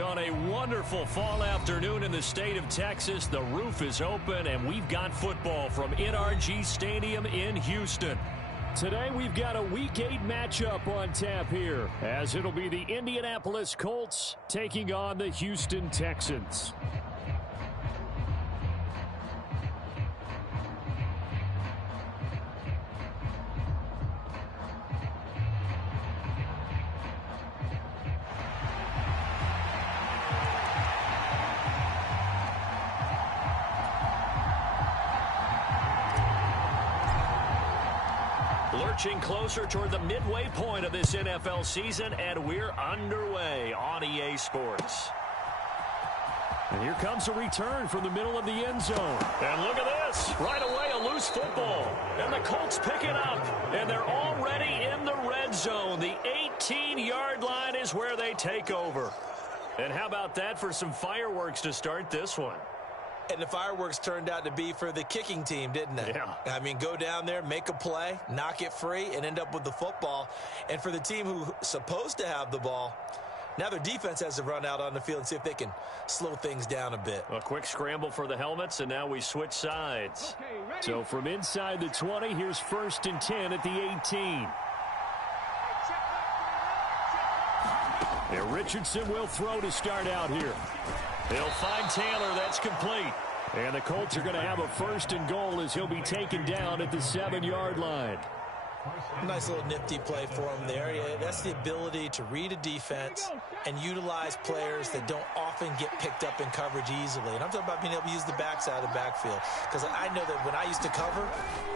On a wonderful fall afternoon in the state of Texas, the roof is open, and we've got football from NRG Stadium in Houston. Today, we've got a Week 8 matchup on tap here, as it'll be the Indianapolis Colts taking on the Houston Texans. Lurching closer toward the midway point of this NFL season, and we're underway on EA Sports. And here comes a return from the middle of the end zone. And look at this. Right away, a loose football. And the Colts pick it up. And they're already in the red zone. The 18-yard line is where they take over. And how about that for some fireworks to start this one? And the fireworks turned out to be for the kicking team, didn't they? Yeah. I mean, go down there, make a play, knock it free, and end up with the football. And for the team who's supposed to have the ball, now their defense has to run out on the field and see if they can slow things down a bit. A quick scramble for the helmets, and now we switch sides. Okay, so from inside the 20, here's 1st and 10 at the 18. And Richardson will throw to start out here. He'll find Taylor. That's complete. And the Colts are going to have a 1st and goal as he'll be taken down at the 7-yard line. Nice little nifty play for him there. Yeah, that's the ability to read a defense and utilize players that don't often get picked up in coverage easily. And I'm talking about being able to use the backside of the backfield. Because I know that when I used to cover,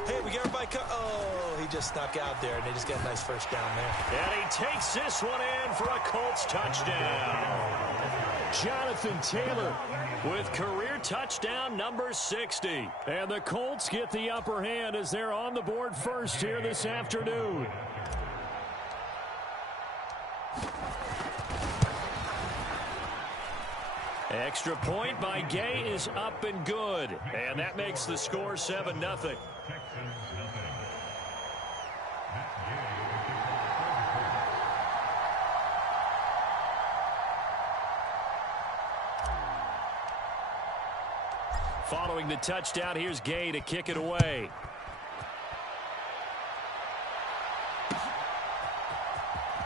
hey, we get everybody oh, he just snuck out there, and they just got a nice 1st down there. And he takes this one in for a Colts touchdown. Jonathan Taylor with career touchdown number 60. And the Colts get the upper hand as they're on the board first here this afternoon. Extra point by Gay is up and good. And that makes the score 7-0. Following the touchdown, here's Gay to kick it away.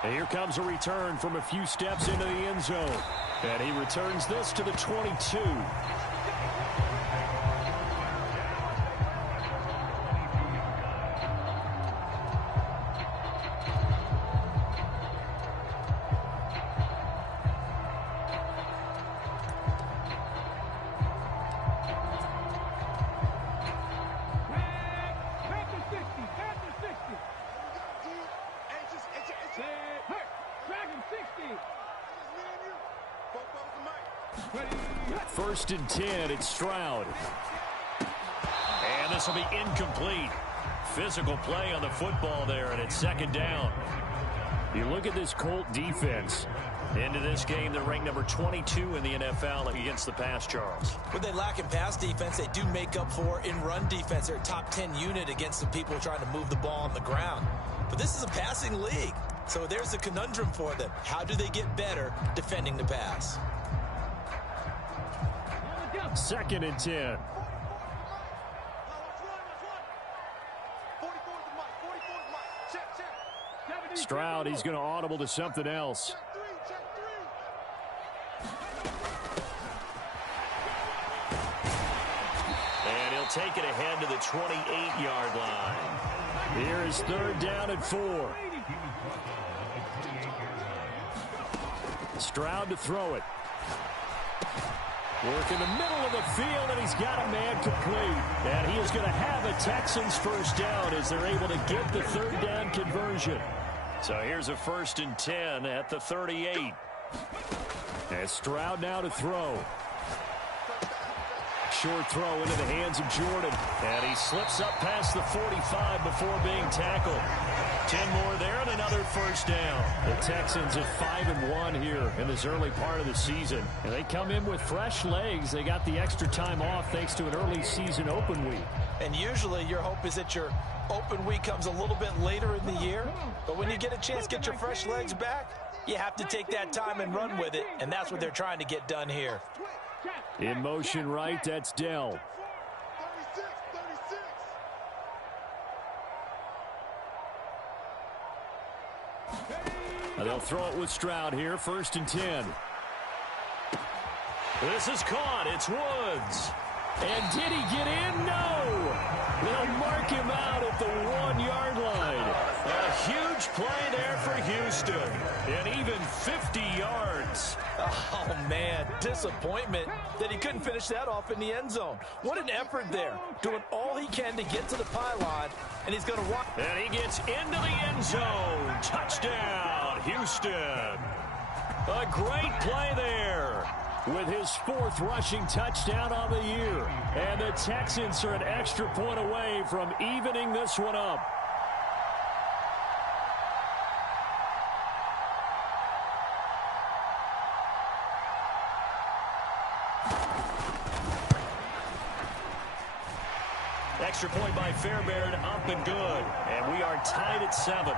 And here comes a return from a few steps into the end zone. And he returns this to the 22. First and 10, it's Stroud. And this will be incomplete. Physical play on the football there, and it's 2nd down. You look at this Colt defense. Into this game, they're ranked number 22 in the NFL against the pass, Charles. What they lack in pass defense, they do make up for in run defense. They're a top 10 unit against the people trying to move the ball on the ground. But this is a passing league, so there's a conundrum for them. How do they get better defending the pass? 2nd and 10. Stroud, he's going to audible to something else. And he'll take it ahead to the 28-yard line. Here is 3rd down and 4. Stroud to throw it. Work in the middle of the field, and he's got a man complete. And he is going to have a Texans 1st down as they're able to get the 3rd down conversion. So here's a 1st and 10 at the 38. And Stroud now to throw. Short throw into the hands of Jordan. And he slips up past the 45 before being tackled. 10 more there and another 1st down. The Texans at 5-1 here in this early part of the season. And they come in with fresh legs. They got the extra time off thanks to an early season open week. And usually your hope is that your open week comes a little bit later in the year. But when you get a chance to get your fresh legs back, You have to take that time and run with it, and that's what they're trying to get done here. In motion right, that's Dell. They'll throw it with Stroud here, 1st and 10. This is caught. It's Woods. And did he get in? No. They'll mark him out at the 1-yard line. A huge play there for Houston. And even 50 yards. Oh, man, disappointment that he couldn't finish that off in the end zone. What an effort there, doing all he can to get to the pylon, and he's going to walk. And he gets into the end zone. Touchdown, Houston. A great play there with his 4th rushing touchdown on the year. And the Texans are an extra point away from evening this one up. Extra point by Fairbairn, up and good. And we are tied at 7.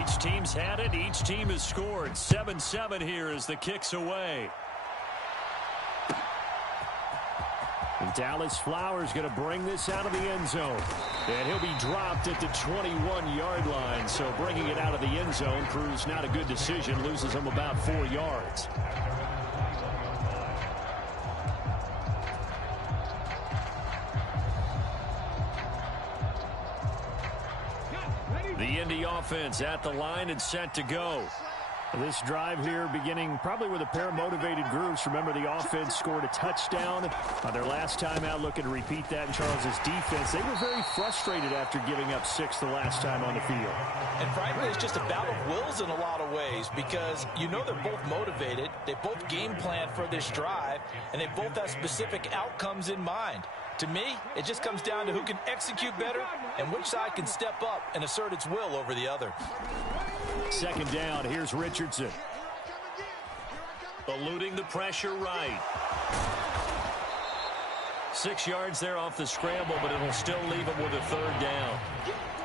Each team's had it. Each team has scored. 7-7 here as the kick's away. And Dallas Flowers going to bring this out of the end zone. And he'll be dropped at the 21-yard line. So bringing it out of the end zone proves not a good decision. Loses him about 4 yards. The Indy offense at the line and set to go. This drive here beginning probably with a pair of motivated groups. Remember, the offense scored a touchdown on their last time out, looking to repeat that in Charles's defense. They were very frustrated after giving up 6 the last time on the field. And frankly, it's just a battle of wills in a lot of ways because you know they're both motivated. They both game plan for this drive, and they both have specific outcomes in mind. To me, it just comes down to who can execute better and which side can step up and assert its will over the other. 2nd down, here's Richardson. Eluding the pressure right. 6 yards there off the scramble, but it'll still leave him with a 3rd down.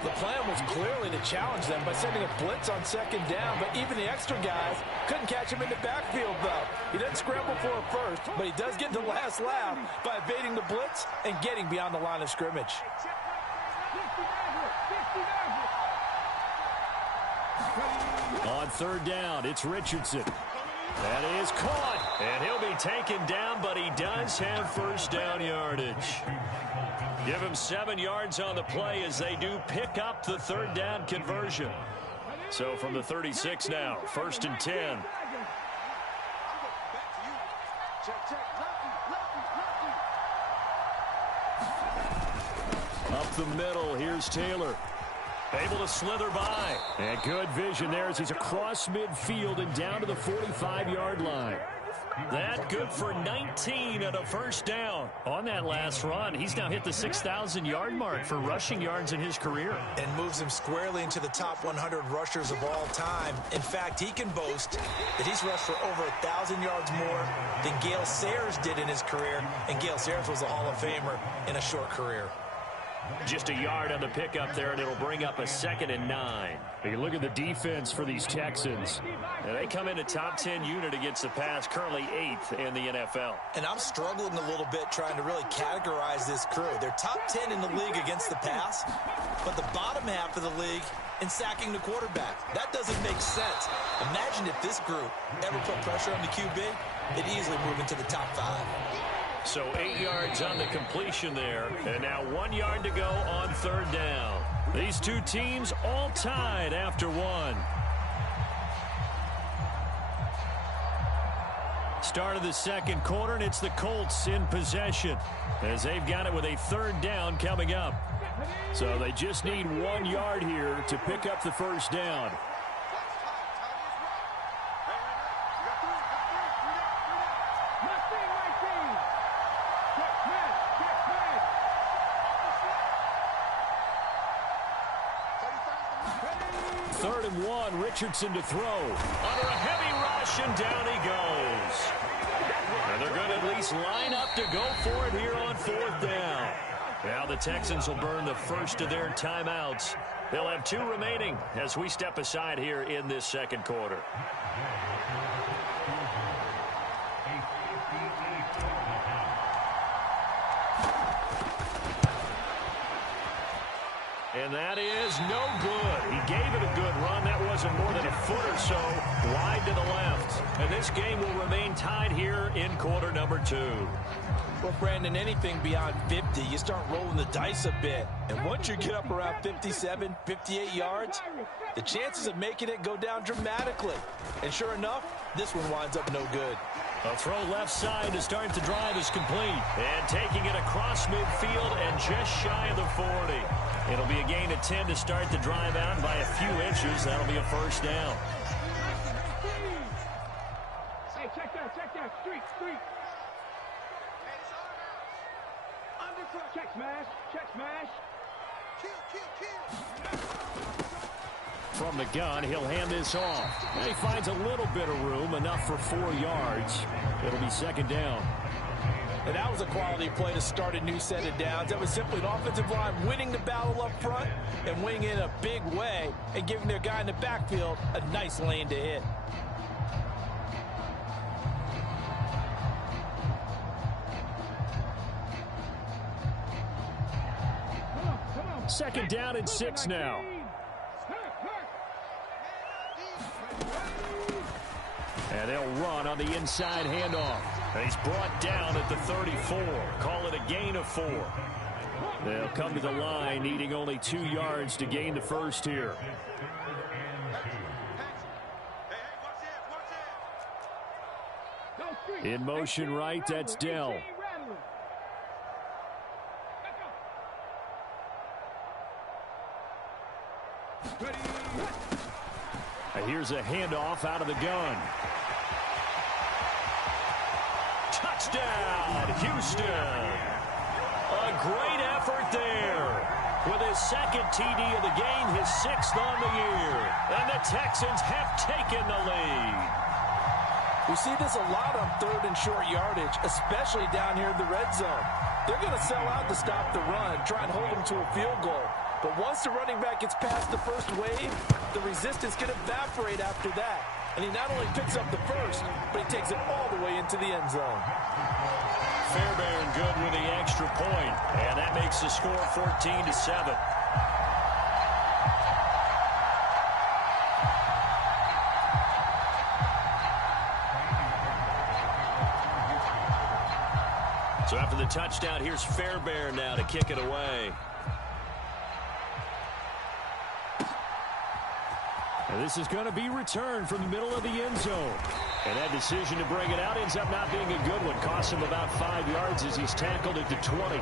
The plan was clearly to challenge them by sending a blitz on 2nd down, but even the extra guys couldn't catch him in the backfield, though. He doesn't scramble for a first, but he does get the last laugh by evading the blitz and getting beyond the line of scrimmage. On 3rd down, it's Richardson. That is caught, and he'll be taken down, but he does have 1st down yardage. Give him 7 yards on the play as they do pick up the 3rd down conversion. So from the 36 now, 1st and 10. Up the middle, here's Taylor. Able to slither by. And good vision there as he's across midfield and down to the 45-yard line. That good for 19 and a 1st down. On that last run, he's now hit the 6,000-yard mark for rushing yards in his career. And moves him squarely into the top 100 rushers of all time. In fact, he can boast that he's rushed for over 1,000 yards more than Gale Sayers did in his career. And Gale Sayers was a Hall of Famer in a short career. Just a yard on the pickup there, and it'll bring up a 2nd and 9. You look at the defense for these Texans. And they come into top 10 unit against the pass, currently 8th in the NFL. And I'm struggling a little bit trying to really categorize this crew. They're top 10 in the league against the pass, but the bottom half of the league in sacking the quarterback. That doesn't make sense. Imagine if this group ever put pressure on the QB, they'd easily move into the top 5. So 8 yards on the completion there, and now 1 yard to go on 3rd down. These two teams all tied after 1. Start of the 2nd quarter, and it's the Colts in possession as they've got it with a 3rd down coming up. So they just need 1 yard here to pick up the 1st down. 3rd and 1, Richardson to throw. Under a heavy rush, and down he goes. And they're going to at least line up to go for it here on 4th down. Now the Texans will burn the first of their timeouts. They'll have 2 remaining as we step aside here in this 2nd quarter. And that is no good. He gave it a good run. That wasn't more than a foot or so wide to the left. And this game will remain tied here in quarter number 2. Well, Brandon, anything beyond 50, you start rolling the dice a bit. And once you get up around 57, 58 yards, the chances of making it go down dramatically. And sure enough, this one winds up no good. A throw left side to start the drive is complete. And taking it across midfield and just shy of the 40. It'll be a gain of 10 to start the drive out by a few inches. That'll be a 1st down. Hey, check that. Street. Check smash. Kill. From the gun, he'll hand this off. And he finds a little bit of room, enough for 4 yards. It'll be 2nd down. And that was a quality play to start a new set of downs. That was simply an offensive line winning the battle up front and winning in a big way and giving their guy in the backfield a nice lane to hit. Come on. 2nd down and 6 now. And they'll run on the inside handoff. And he's brought down at the 34. Call it a gain of 4. They'll come to the line, needing only 2 yards to gain the first here. In motion right, that's Dell. And here's a handoff out of the gun. Touchdown, Houston. A great effort there. With his 2nd TD of the game, his 6th on the year. And the Texans have taken the lead. We see this a lot on 3rd and short yardage, especially down here in the red zone. They're going to sell out to stop the run, try and hold them to a field goal. But once the running back gets past the first wave, the resistance can evaporate after that. And he not only picks up the first, but he takes it all the way into the end zone. Fairbairn good with the extra point, and that makes the score 14-7. So after the touchdown, here's Fairbairn now to kick it away. And this is going to be returned from the middle of the end zone. And that decision to bring it out ends up not being a good one. Costs him about 5 yards as he's tackled at the 20.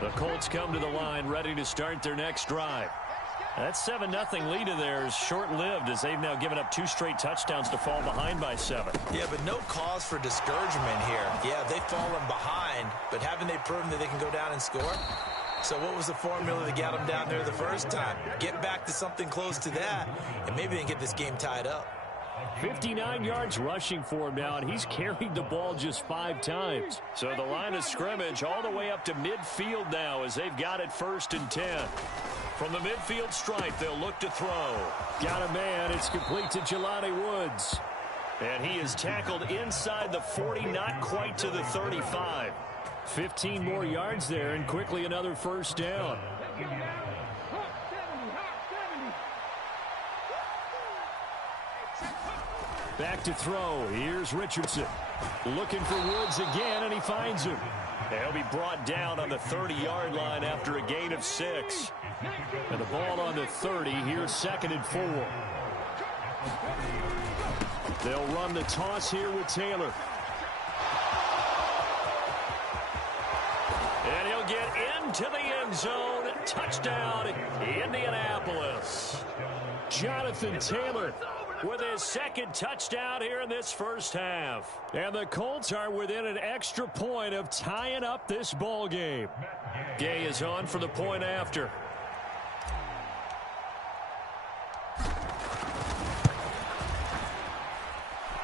The Colts come to the line ready to start their next drive. That 7-0 lead of theirs short-lived as they've now given up 2 straight touchdowns to fall behind by 7. Yeah, but no cause for discouragement here. Yeah, they've fallen behind, but haven't they proven that they can go down and score? So what was the formula that got them down there the first time? Get back to something close to that, and maybe they can get this game tied up. 59 yards rushing for him now, and he's carried the ball just 5 times. So the line of scrimmage all the way up to midfield now as they've got it 1st and 10. From the midfield stripe, they'll look to throw. Got a man. It's complete to Jelani Woods. And he is tackled inside the 40, not quite to the 35. 15 more yards there, and quickly another 1st down. Back to throw. Here's Richardson. Looking for Woods again, and he finds him. He'll be brought down on the 30-yard line after a gain of 6. And the ball on the 30. Here's 2nd and 4. They'll run the toss here with Taylor. And he'll get into the end zone. Touchdown, Indianapolis. Jonathan Taylor with his second touchdown here in this first half. And the Colts are within an extra point of tying up this ball game. Gay is on for the point after.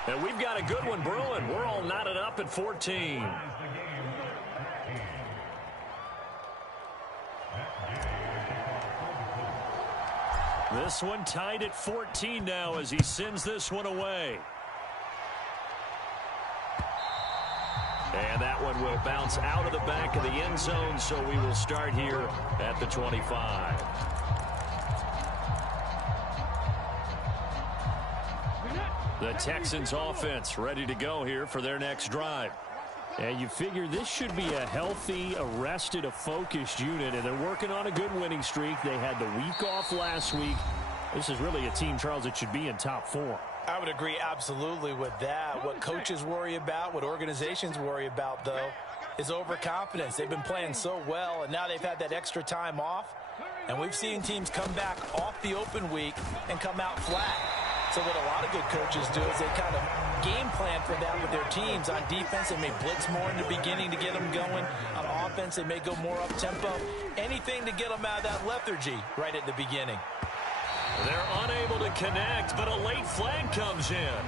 And we've got a good one brewing. We're all knotted up at 14. This one tied at 14 now as he sends this one away. And that one will bounce out of the back of the end zone, so we will start here at the 25. The Texans offense ready to go here for their next drive. And you figure this should be a healthy, arrested, a focused unit, and they're working on a good winning streak. They had the week off last week. This is really a team, Charles, that should be in top 4. I would agree absolutely with that. What coaches worry about, what organizations worry about, though, is overconfidence. They've been playing so well, and now they've had that extra time off. And we've seen teams come back off the open week and come out flat. So what a lot of good coaches do is they kind of game plan for that with their teams. On defense, they may blitz more in the beginning to get them going. On offense, they may go more up-tempo. Anything to get them out of that lethargy right at the beginning. They're unable to connect, but a late flag comes in.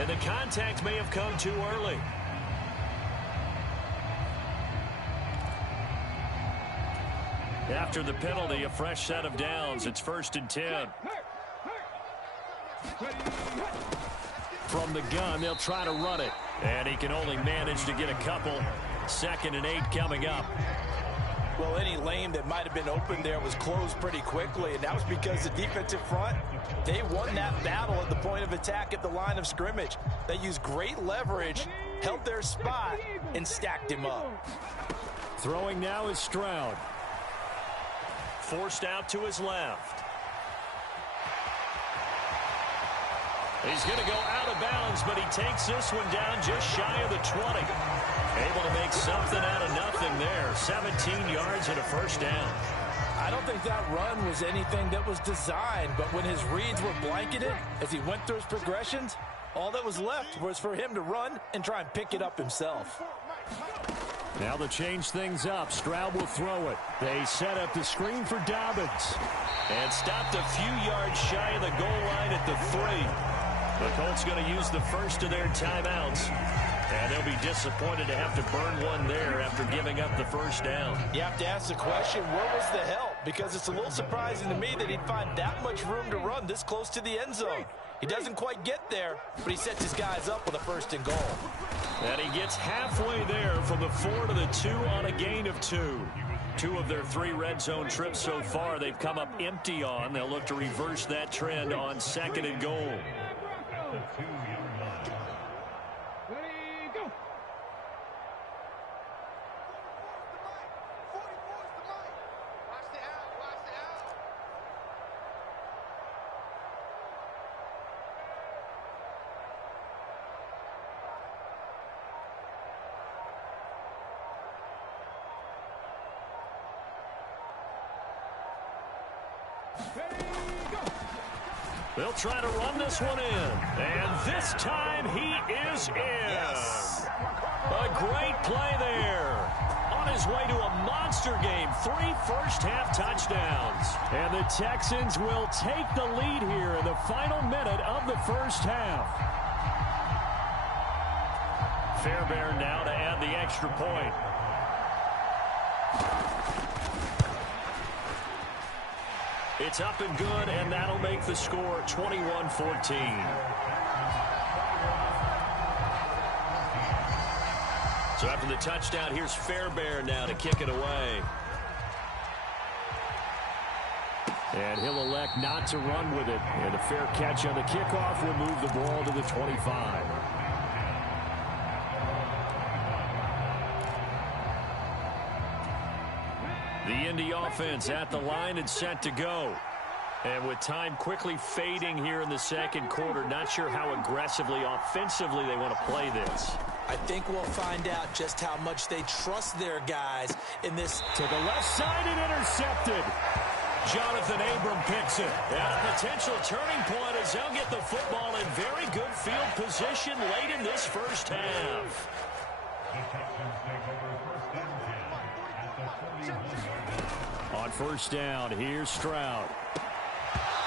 And the contact may have come too early. After the penalty, a fresh set of downs. It's 1st and 10. From the gun, they'll try to run it. And he can only manage to get a couple. 2nd and 8 coming up. Well, any lane that might have been open there was closed pretty quickly, and that was because the defensive front, they won that battle at the point of attack at the line of scrimmage. They used great leverage, held their spot, and stacked him up. Throwing now is Stroud. Forced out to his left. He's going to go out of bounds, but he takes this one down just shy of the 20. Able to make something out of nothing there. 17 yards and a first down. I don't think that run was anything that was designed, but when his reads were blanketed, as he went through his progressions, all that was left was for him to run and try and pick it up himself. Now to change things up, Stroud will throw it. They set up the screen for Dobbins. And stopped a few yards shy of the goal line at the 3. The Colts going to use the first of their timeouts. And they'll be disappointed to have to burn one there after giving up the first down. You have to ask the question, where was the help? Because it's a little surprising to me that he'd find that much room to run this close to the end zone. He doesn't quite get there, but he sets his guys up with a 1st and goal. And he gets halfway there from the 4 to the 2 on a gain of 2. 2 of their 3 red zone trips so far they've come up empty on. They'll look to reverse that trend on 2nd and goal. They'll try to run this one in. And this time he is in. Yes. A great play there. On his way to a monster game. 3 first-half touchdowns. And the Texans will take the lead here in the final minute of the first half. Fairbairn now to add the extra point. It's up and good, and that'll make the score 21-14. So after the touchdown, here's Fairbairn now to kick it away. And he'll elect not to run with it. And a fair catch on the kickoff will move the ball to the 25. The Indy offense at the line and set to go. And with time quickly fading here in the second quarter, not sure how aggressively, offensively they want to play this. I think we'll find out just how much they trust their guys in this. To the left side and intercepted. Jonathan Abram picks it. And a potential turning point as they'll get the football in very good field position late in this first half. On first down, here's Stroud.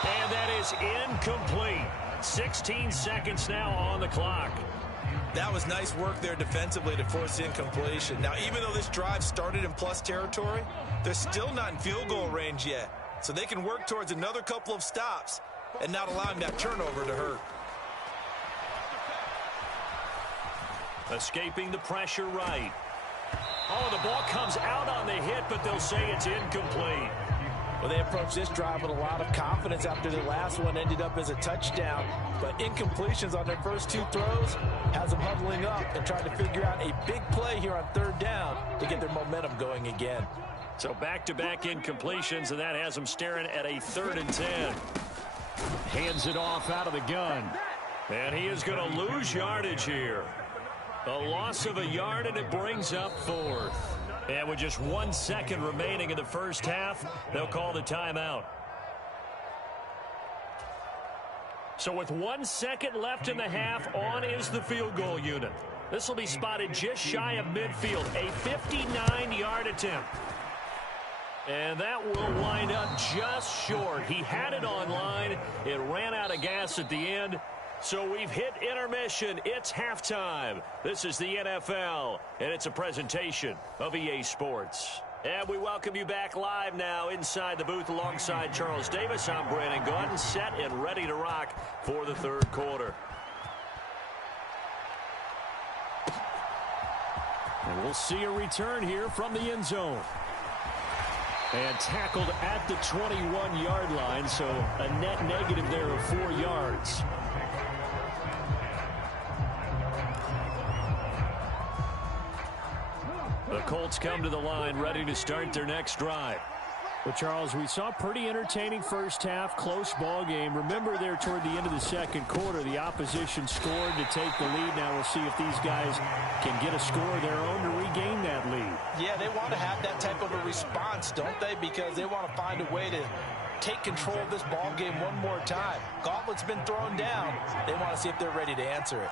And that is incomplete. 16 seconds now on the clock. That was nice work there defensively to force incompletion. Now, even though this drive started in plus territory, they're still not in field goal range yet. So they can work towards another couple of stops and not allowing that turnover to hurt. Escaping the pressure right. Oh, the ball comes out on the hit, but they'll say it's incomplete. Well, they approached this drive with a lot of confidence after the last one ended up as a touchdown. But incompletions on their first two throws has them huddling up and trying to figure out a big play here on third down to get their momentum going again. So back-to-back incompletions, and that has them staring at a 3rd and 10. Hands it off out of the gun. And he is going to lose yardage here. A loss of a yard, and it brings up 4th. And with just 1 second remaining in the first half, they'll call the timeout. So with 1 second left in the half, on is the field goal unit. This will be spotted just shy of midfield, a 59-yard attempt. And that will wind up just short. He had it on line. It ran out of gas at the end. So we've hit intermission. It's halftime. This is the NFL, and it's a presentation of EA Sports. And we welcome you back live now inside the booth alongside Charles Davis. I'm Brandon Gaudin, set and ready to rock for the third quarter. And we'll see a return here from the end zone. And tackled at the 21-yard line, so a net negative there of 4 yards. The Colts come to the line ready to start their next drive. Well, Charles, we saw a pretty entertaining first half, close ball game. Remember there toward the end of the second quarter, the opposition scored to take the lead. Now we'll see if these guys can get a score of their own to regain that lead. Yeah, they want to have that type of a response, don't they? Because they want to find a way to take control of this ball game one more time. Gauntlet's been thrown down. They want to see if they're ready to answer it.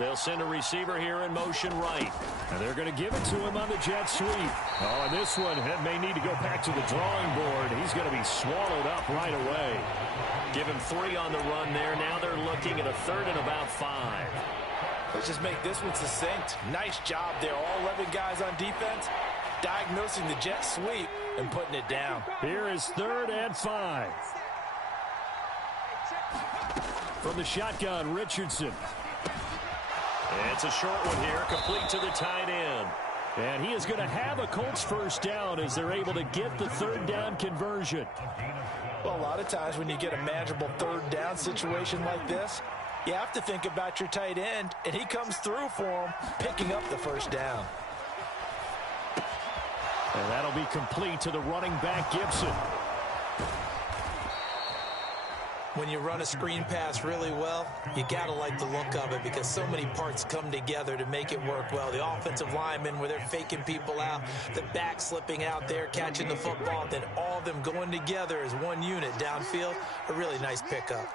They'll send a receiver here in motion right. And they're going to give it to him on the jet sweep. Oh, and this one may need to go back to the drawing board. He's going to be swallowed up right away. Give him 3 on the run there. Now they're looking at a 3rd and about 5. Let's just make this one succinct. Nice job there. All 11 guys on defense diagnosing the jet sweep and putting it down. Here is 3rd and 5. From the shotgun, Richardson. It's a short one here, complete to the tight end. And he is going to have a Colts first down as they're able to get the 3rd down conversion. Well, a lot of times when you get a manageable 3rd down situation like this, you have to think about your tight end, and he comes through for him, picking up the first down. And that'll be complete to the running back, Gibson. When you run a screen pass really well, you got to like the look of it because so many parts come together to make it work well. The offensive linemen, where they're faking people out, the back slipping out there, catching the football, then all of them going together as one unit downfield. A really nice pickup.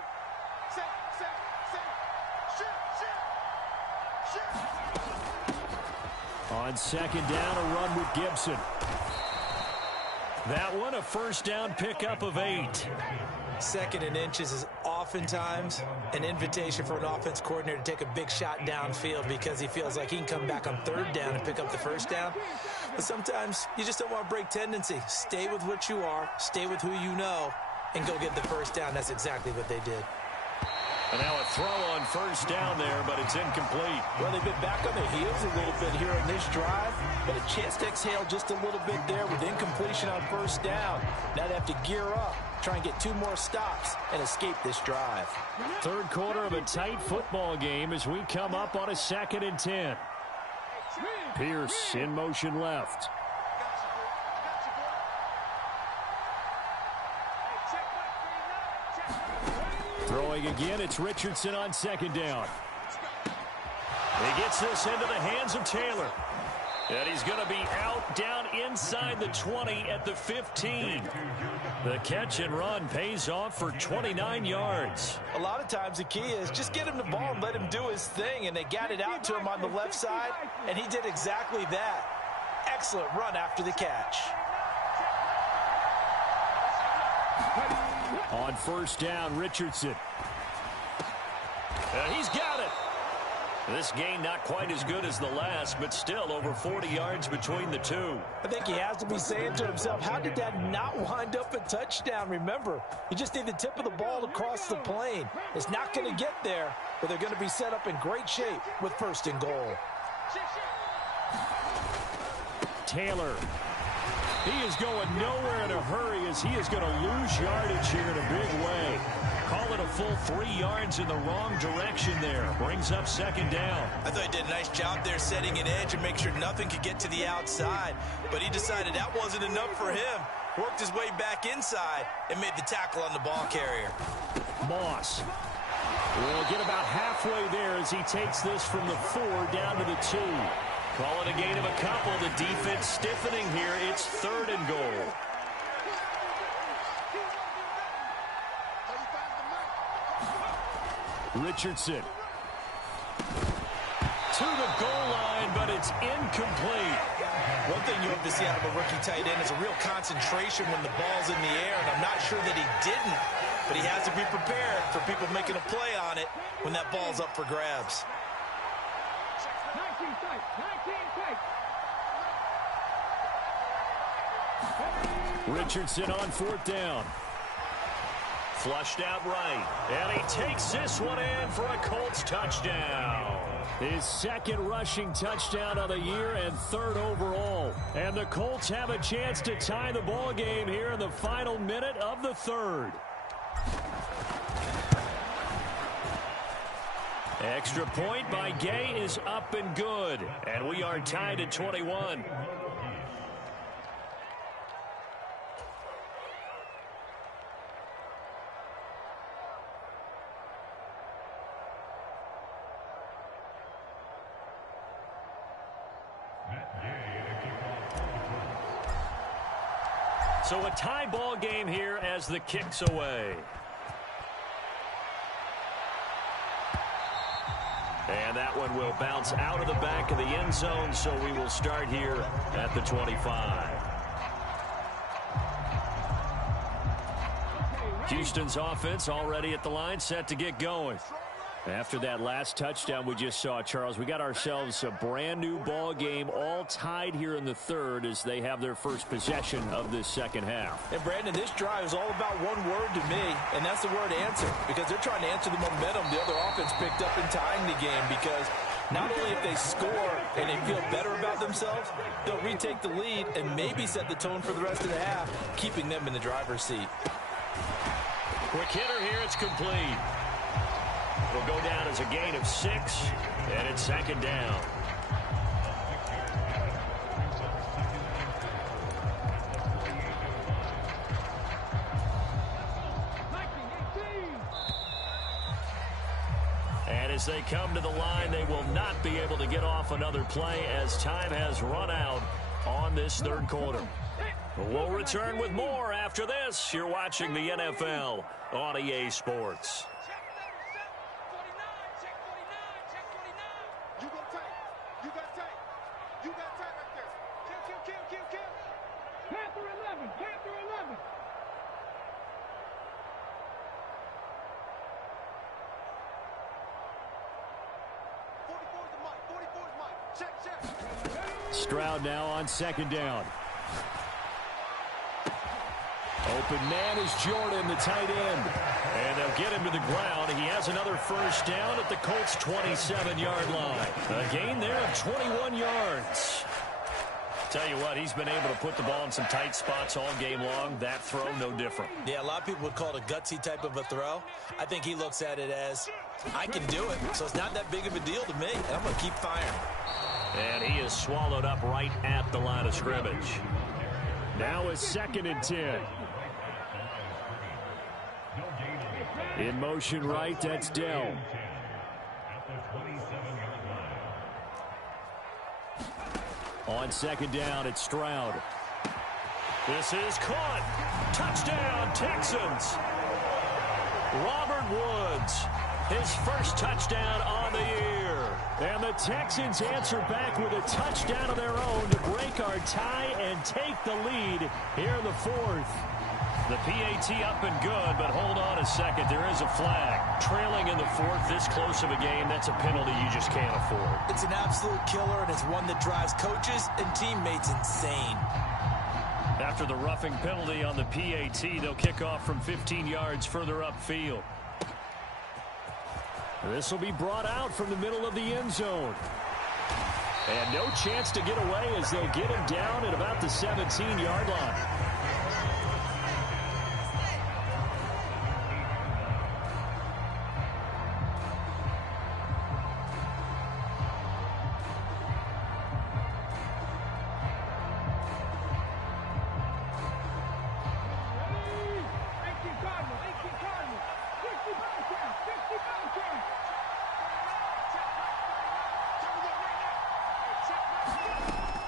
On second down, a run with Gibson. That one, a first down pickup of 8. 2nd and inches is oftentimes an invitation for an offense coordinator to take a big shot downfield because he feels like he can come back on 3rd down and pick up the first down. But sometimes you just don't want to break tendency. Stay with what you are, stay with who you know, and go get the first down. That's exactly what they did. And now a throw on first down there, but it's incomplete. Well, they've been back on their heels a little bit here in this drive, but a chance to exhale just a little bit there with incompletion on first down. Now they have to gear up, try and get 2 more stops, and escape this drive. Third quarter of a tight football game as we come up on a 2nd and 10. Pierce in motion left. Throwing again, it's Richardson on 2nd down. He gets this into the hands of Taylor. And he's going to be out down inside the 20 at the 15. The catch and run pays off for 29 yards. A lot of times the key is just get him the ball and let him do his thing, and they got it out to him on the left side, and he did exactly that. Excellent run after the catch. On first down, Richardson. And he's got it. This game not quite as good as the last, but still over 40 yards between the two. I think he has to be saying to himself, how did that not wind up a touchdown? Remember, you just need the tip of the ball across the plane. It's not going to get there, but they're going to be set up in great shape with first and goal. Taylor. He is going nowhere in a hurry as he is going to lose yardage here in a big way. Call it a full 3 yards in the wrong direction there. Brings up second down. I thought he did a nice job there setting an edge and make sure nothing could get to the outside. But he decided that wasn't enough for him. Worked his way back inside and made the tackle on the ball carrier. Moss will get about halfway there as he takes this from the 4 down to the 2. Call it a gain of a couple. The defense stiffening here. It's third and goal. Richardson to the goal line, but it's incomplete. One thing you hope to see out of a rookie tight end is a real concentration when the ball's in the air, and I'm not sure that he didn't, but he has to be prepared for people making a play on it when that ball's up for grabs. 19 tight, 19 tight. Richardson on fourth down. Flushed out right. And he takes this one in for a Colts touchdown. His second rushing touchdown of the year and third overall. And the Colts have a chance to tie the ball game here in the final minute of the third. Extra point by Gay is up and good. And we are tied at 21. So a tie ball game here as the kick's away. And that one will bounce out of the back of the end zone, so we will start here at the 25. Houston's offense already at the line, set to get going. After that last touchdown we just saw, Charles, we got ourselves a brand new ball game, all tied here in the third as they have their first possession of this second half. And Brandon, this drive is all about one word to me, and that's the word answer, because they're trying to answer the momentum the other offense picked up in tying the game, because not only if they score and they feel better about themselves, they'll retake the lead and maybe set the tone for the rest of the half, keeping them in the driver's seat. Quick hitter here, it's complete. It'll go down as a gain of 6, and it's second down. And as they come to the line, they will not be able to get off another play as time has run out on this third quarter. We'll return with more after this. You're watching the NFL on EA Sports. Stroud now on second down. Open man is Jordan, the tight end. And they'll get him to the ground. He has another first down at the Colts' 27-yard line. A gain there of 21 yards. Tell you what, he's been able to put the ball in some tight spots all game long. That throw, no different. Yeah, a lot of people would call it a gutsy type of a throw. I think he looks at it as, I can do it, so it's not that big of a deal to me, and I'm going to keep firing. And he is swallowed up right at the line of scrimmage. Now a 2nd and 10. In motion right, that's Dell. On second down, it's Stroud. This is caught. Touchdown, Texans. Robert Woods, his first touchdown on the year. And the Texans answer back with a touchdown of their own to break our tie and take the lead here in the fourth. The PAT up and good, but hold on a second. There is a flag. Trailing in the fourth, this close of a game, that's a penalty you just can't afford. It's an absolute killer, and it's one that drives coaches and teammates insane. After the roughing penalty on the PAT, they'll kick off from 15 yards further upfield. This will be brought out from the middle of the end zone. And no chance to get away as they'll get him down at about the 17-yard line.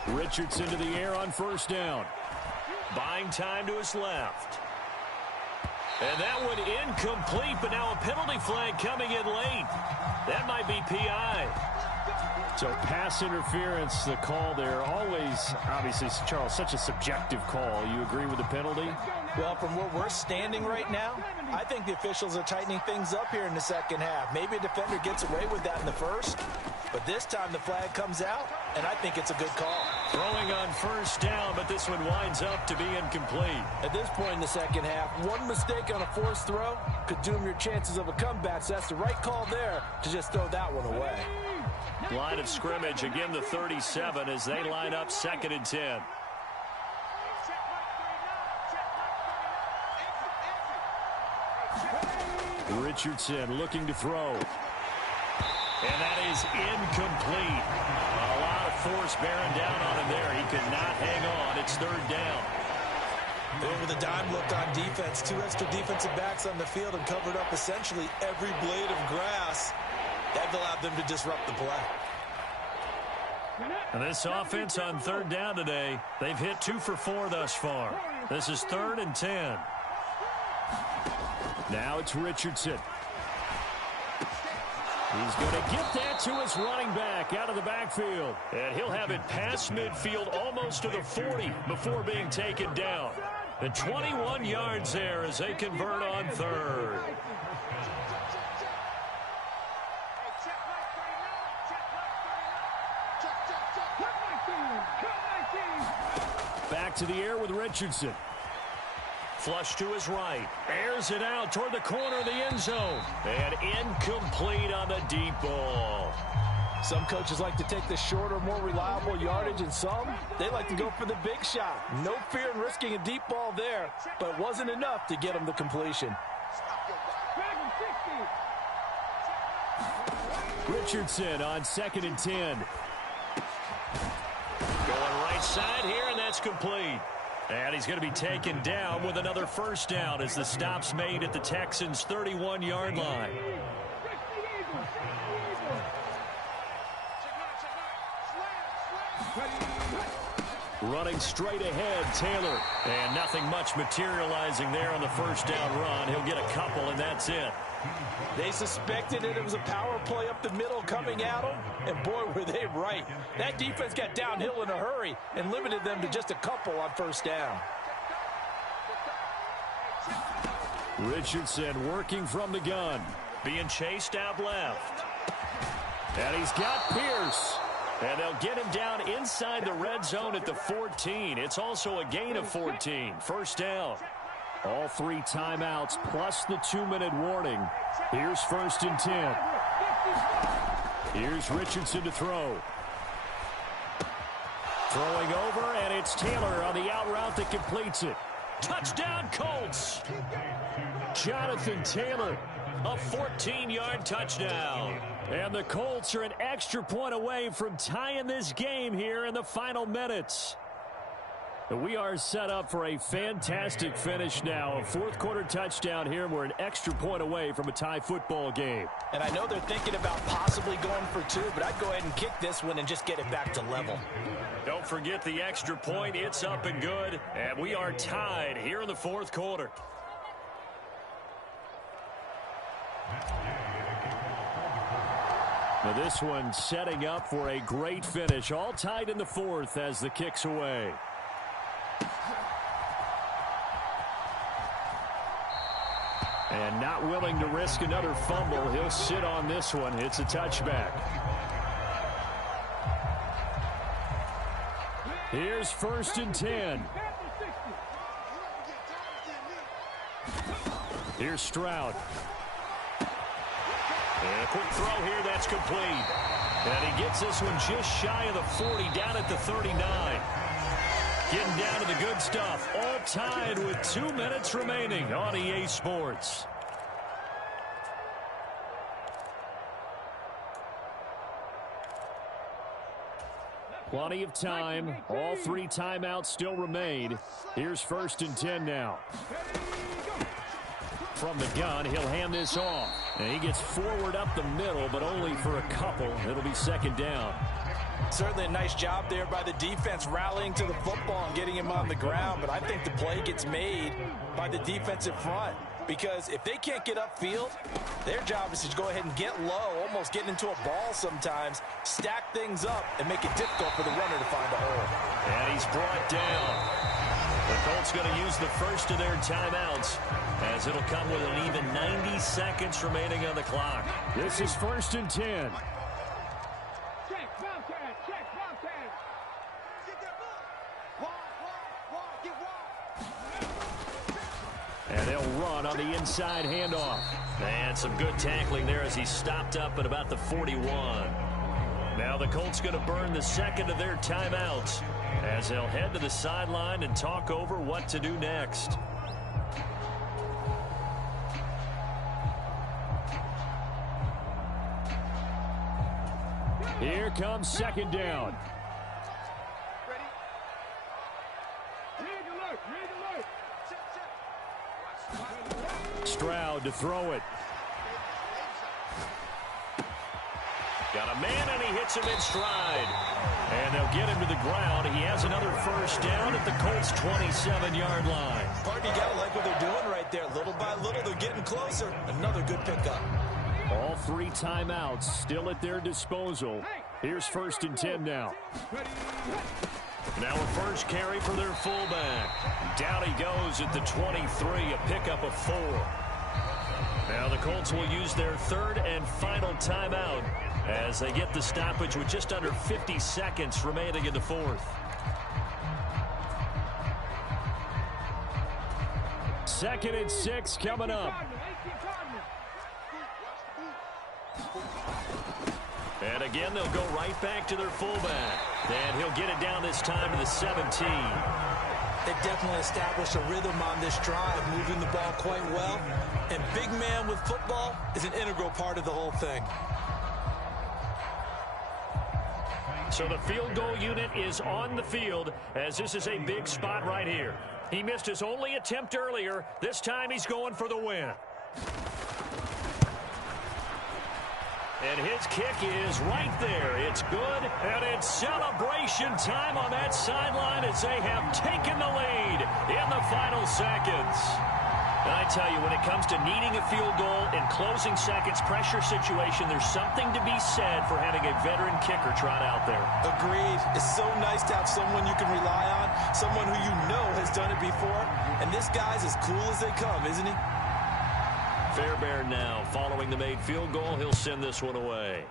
Richardson to the air on first down. Buying time to his left. And that one incomplete, but now a penalty flag coming in late. That might be PI. So pass interference, the call there. Always, obviously, Charles, such a subjective call. You agree with the penalty? Well, from where we're standing right now, I think the officials are tightening things up here in the second half. Maybe a defender gets away with that in the first, but this time the flag comes out, and I think it's a good call. Throwing on first down, but this one winds up to be incomplete. At this point in the second half, one mistake on a forced throw could doom your chances of a comeback, so that's the right call there to just throw that one away. Line of scrimmage, again the 37 as they line up 2nd and 10. Richardson looking to throw. And that is incomplete. A lot of force bearing down on him there. He could not hang on. It's 3rd down. With a dime look on defense, 2 extra defensive backs on the field and covered up essentially every blade of grass. That allowed them to disrupt the play. And this offense on 3rd down today, they've hit 2 for 4 thus far. This is 3rd and 10. Now it's Richardson. He's going to get that to his running back out of the backfield. And he'll have it past midfield almost to the 40 before being taken down. And 21 yards there as they convert on 3rd. Back to the air with Richardson. Flush to his right. Airs it out toward the corner of the end zone. And incomplete on the deep ball. Some coaches like to take the shorter, more reliable yardage, and some, they like to go for the big shot. No fear in risking a deep ball there, but it wasn't enough to get him the completion. Richardson on 2nd and 10. Going right side here, and that's complete. And he's going to be taken down with another first down as the stop's made at the Texans' 31-yard line. Running straight ahead, Taylor. And nothing much materializing there on the first down run. He'll get a couple, and that's it. They suspected it was a power play up the middle coming at them, and boy, were they right. That defense got downhill in a hurry and limited them to just a couple on first down. Richardson working from the gun. Being chased out left. And he's got Pierce. And they'll get him down inside the red zone at the 14. It's also a gain of 14. First down. All 3 timeouts plus the 2-minute warning. Here's 1st and 10. Here's Richardson to throw. Throwing over, and it's Taylor on the out route that completes it. Touchdown, Colts. Jonathan Taylor, a 14-yard touchdown. And the Colts are an extra point away from tying this game here in the final minutes. We are set up for a fantastic finish now. A 4th quarter touchdown here, and we're an extra point away from a tie football game. And I know they're thinking about possibly going going for two, but I'd go ahead and kick this one and just get it back to level. Don't forget the extra point. It's up and good, and we are tied here in the fourth quarter. Now this one setting up for a great finish. All tied in the fourth as the kick's away. And not willing to risk another fumble. He'll sit on this one. It's a touchback. Here's 1st and 10. Here's Stroud. And a quick throw here that's complete. And he gets this one just shy of the 40, down at the 39. Getting down to the good stuff. All tied with 2 minutes remaining on EA Sports. Plenty of time. All 3 timeouts still remain. Here's 1st and 10 now. From the gun, he'll hand this off. And he gets forward up the middle, but only for a couple. It'll be 2nd down. Certainly a nice job there by the defense rallying to the football and getting him on the ground. But I think the play gets made by the defensive front. Because if they can't get upfield, their job is to go ahead and get low, almost getting into a ball sometimes, stack things up, and make it difficult for the runner to find a hole. And he's brought down. The Colts going to use the first of their timeouts as it'll come with an even 90 seconds remaining on the clock. This is 1st and 10. Check, Wildcat, check, Wildcat. And they'll run on the inside handoff. And some good tackling there as he stopped up at about the 41. Now the Colts going to burn the 2nd of their timeouts as they'll head to the sideline and talk over what to do next. Here comes 2nd down. Stroud to throw it. Got a man, and he hits him in stride. And they'll get him to the ground. He has another 1st down at the Colts' 27-yard line. Partner, you got to like what they're doing right there. Little by little, they're getting closer. Another good pickup. All 3 timeouts still at their disposal. Here's 1st and 10 now. Now a first carry for their fullback. Down he goes at the 23, a pickup of 4. Now the Colts will use their 3rd and final timeout as they get the stoppage with just under 50 seconds remaining in the 4th. 2nd and 6 coming up. And again, they'll go right back to their fullback. And he'll get it down this time to the 17. They've definitely established a rhythm on this drive, moving the ball quite well. And big man with football is an integral part of the whole thing. So the field goal unit is on the field as this is a big spot right here. He missed his only attempt earlier. This time he's going for the win. And his kick is right there. It's good, and it's celebration time on that sideline as they have taken the lead in the final seconds. And I tell you, when it comes to needing a field goal in closing seconds, pressure situation, there's something to be said for having a veteran kicker trot out there. Agreed. It's so nice to have someone you can rely on, someone who you know has done it before. And this guy's as cool as they come, isn't he? Fairbairn now following the made field goal. He'll send this one away.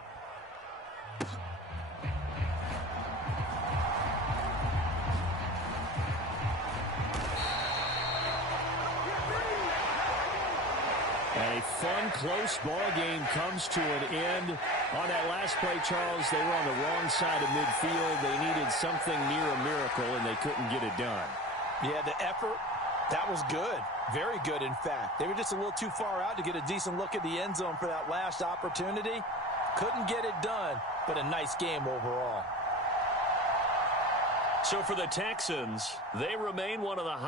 And a fun, close ball game comes to an end. On that last play, Charles, they were on the wrong side of midfield. They needed something near a miracle, and they couldn't get it done. Yeah, the effort, that was good. Very good, in fact. They were just a little too far out to get a decent look at the end zone for that last opportunity. Couldn't get it done, but a nice game overall. So for the Texans, they remain one of the